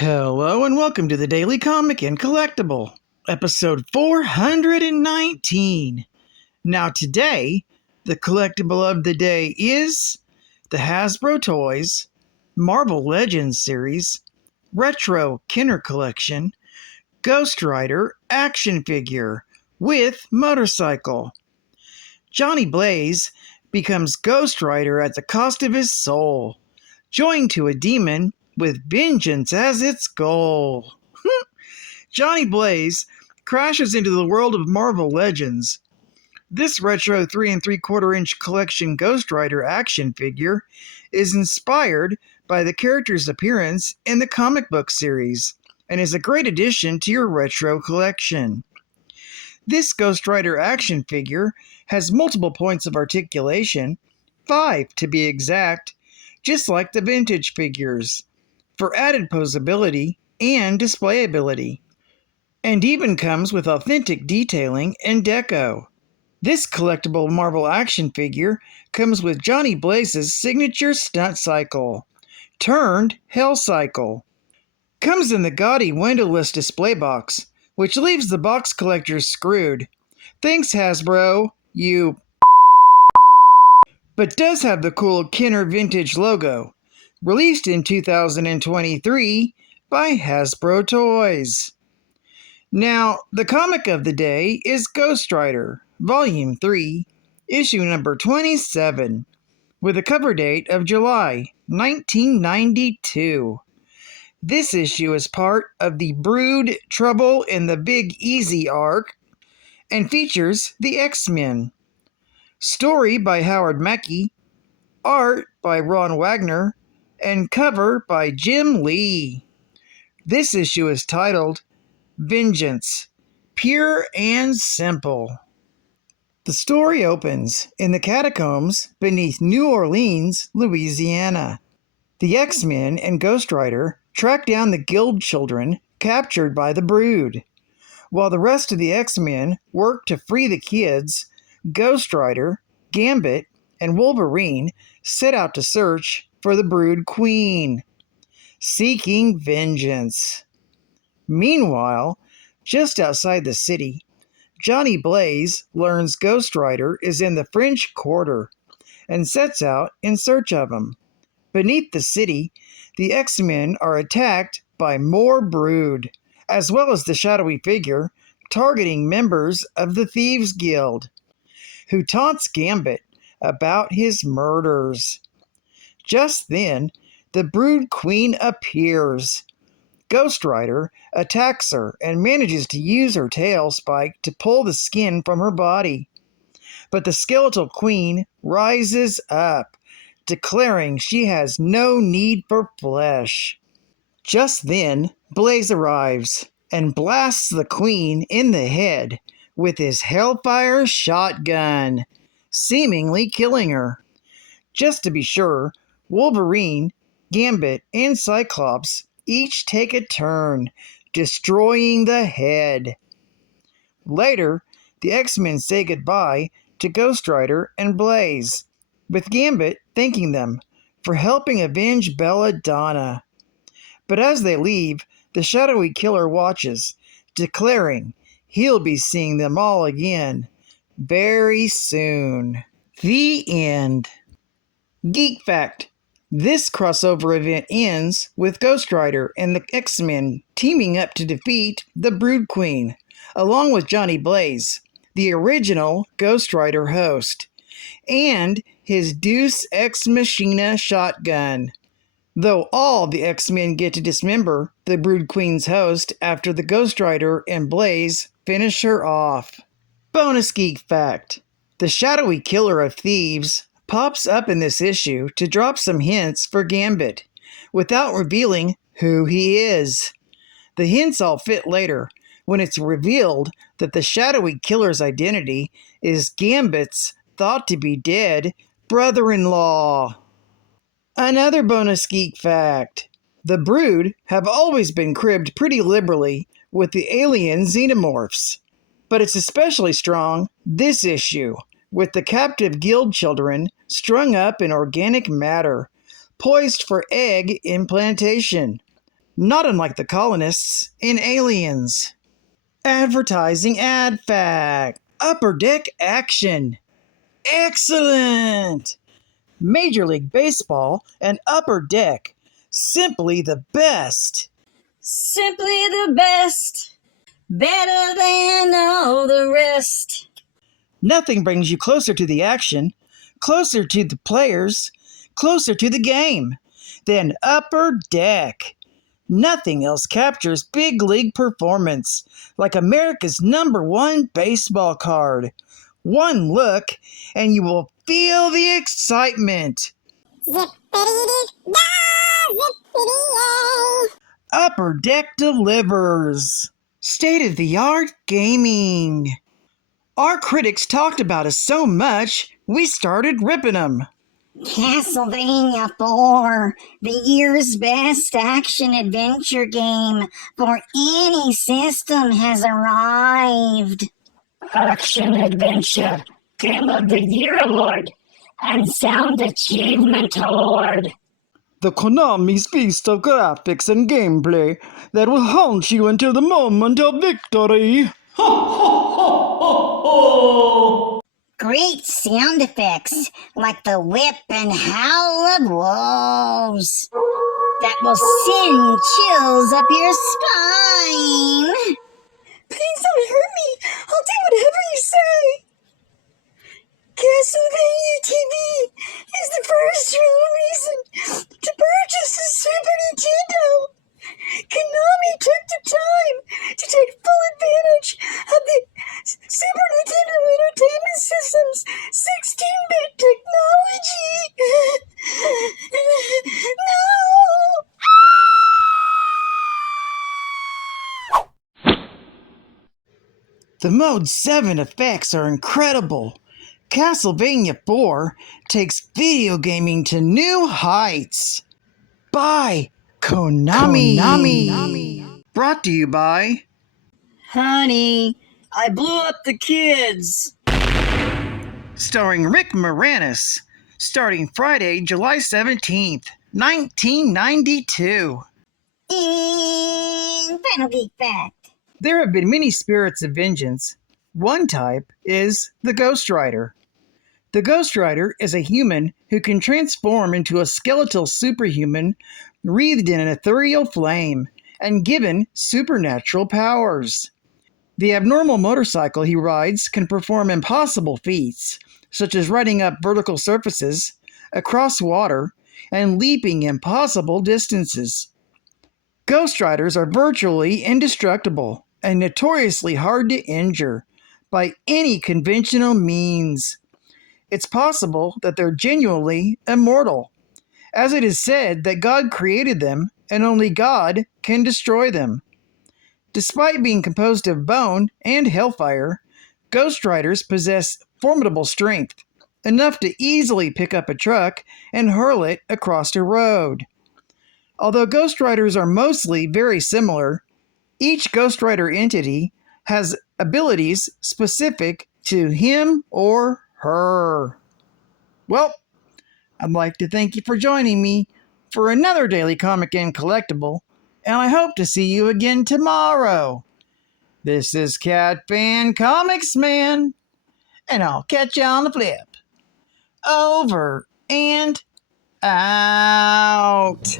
Hello and welcome to the Daily Comic and Collectible, episode 419. Now today, the collectible of the day is the Hasbro Toys Marvel Legends series Retro Kenner Collection Ghostrider action figure with motorcycle. Johnny Blaze becomes Ghostrider at the cost of his soul, joined to a demon with vengeance as its goal. Johnny Blaze crashes into the world of Marvel Legends. This retro 3 3/4 inch collection Ghostrider action figure is inspired by the character's appearance in the comic book series and is a great addition to your retro collection. This Ghostrider action figure has multiple points of articulation, 5 to be exact, just like the vintage figures, for added posability and displayability, and even comes with authentic detailing and deco. This collectible Marvel action figure comes with Johnny Blaze's signature stunt cycle, turned Hell Cycle. Comes in the gaudy windowless display box, which leaves the box collectors screwed. Thanks Hasbro, you... But does have the cool Kenner vintage logo. Released in 2023 by Hasbro Toys. Now, the comic of the day is Ghostrider, Volume 3, Issue number 27, with a cover date of July 1992. This issue is part of the Brood Trouble in the Big Easy arc and features the X-Men. Story by Howard Mackie, art by Ron Wagner, and cover by Jim Lee. This issue is titled Vengeance, Pure and Simple. The story opens in the catacombs beneath New Orleans, Louisiana. The X-Men and Ghostrider track down the Guild children captured by the Brood. While the rest of the X-Men work to free the kids, Ghostrider, Gambit, and Wolverine set out to search for the Brood Queen, seeking vengeance. Meanwhile, just outside the city, Johnny Blaze learns Ghostrider is in the French Quarter and sets out in search of him. Beneath the city, the X-Men are attacked by more Brood, as well as the shadowy figure targeting members of the Thieves Guild, who taunts Gambit about his murders. Just then, the Brood Queen appears. Ghostrider attacks her and manages to use her tail spike to pull the skin from her body. But the skeletal queen rises up, declaring she has no need for flesh. Just then, Blaze arrives and blasts the queen in the head with his Hellfire shotgun, seemingly killing her. Just to be sure, Wolverine, Gambit, and Cyclops each take a turn, destroying the head. Later, the X-Men say goodbye to Ghostrider and Blaze, with Gambit thanking them for helping avenge Belladonna. But as they leave, the shadowy killer watches, declaring he'll be seeing them all again very soon. The end. Geek Fact. This crossover event ends with Ghostrider and the X-Men teaming up to defeat the Brood Queen, along with Johnny Blaze, the original Ghostrider host, and his Deus Ex Machina shotgun. Though all the X-Men get to dismember the Brood Queen's host after the Ghostrider and Blaze finish her off. Bonus Geek Fact. The shadowy killer of thieves pops up in this issue to drop some hints for Gambit, without revealing who he is. The hints all fit later, when it's revealed that the shadowy killer's identity is Gambit's thought-to-be-dead brother-in-law. Another bonus geek fact. The Brood have always been cribbed pretty liberally with the alien xenomorphs, but it's especially strong this issue, with the captive Guild children strung up in organic matter, poised for egg implantation. not unlike the colonists in Aliens. Advertising ad fact. Upper Deck action. Excellent! Major League Baseball and Upper Deck. Simply the best. Simply the best. Better than all the rest. Nothing brings you closer to the action, closer to the players, closer to the game than Upper Deck. Nothing else captures big league performance like America's #1 baseball card. One look, and you will feel the excitement. Zippity-doo-dah, zippity-yay. Upper Deck delivers. State-of-the-art gaming. Our critics talked about us so much, we started ripping them. Castlevania 4, the year's best action-adventure game for any system, has arrived. Action-adventure, Game of the Year Award, and Sound Achievement Award. The Konami's feast of graphics and gameplay that will haunt you until the moment of victory. Great sound effects like the whip and howl of wolves that will send chills up your spine. Please don't hurt me. I'll do whatever you say. Castlevania TV is the first real reason to purchase the Super Nintendo. Konami took the time to take full advantage of the Super Nintendo Entertainment System's 16-bit technology. No! The Mode 7 effects are incredible. Castlevania 4 takes video gaming to new heights. By Konami. Brought to you by Honey, I blew up the kids. starring Rick Moranis, starting Friday, July 17th, 1992. And final geek fact. There have been many spirits of vengeance. One type is the Ghostrider. The Ghostrider is a human who can transform into a skeletal superhuman wreathed in an ethereal flame and given supernatural powers. The abnormal motorcycle he rides can perform impossible feats, such as riding up vertical surfaces, across water, and leaping impossible distances. Ghostriders are virtually indestructible and notoriously hard to injure by any conventional means. It's possible that they're genuinely immortal, as it is said that God created them and only God can destroy them. Despite being composed of bone and hellfire, Ghostriders possess formidable strength, enough to easily pick up a truck and hurl it across a road. Although Ghostriders are mostly very similar, each Ghostrider entity has abilities specific to him or her. Well, I'd like to thank you for joining me for another Daily Comic and Collectible, and I hope to see you again tomorrow. This is Cat Fan Comics Man, and I'll catch you on the flip. Over and out.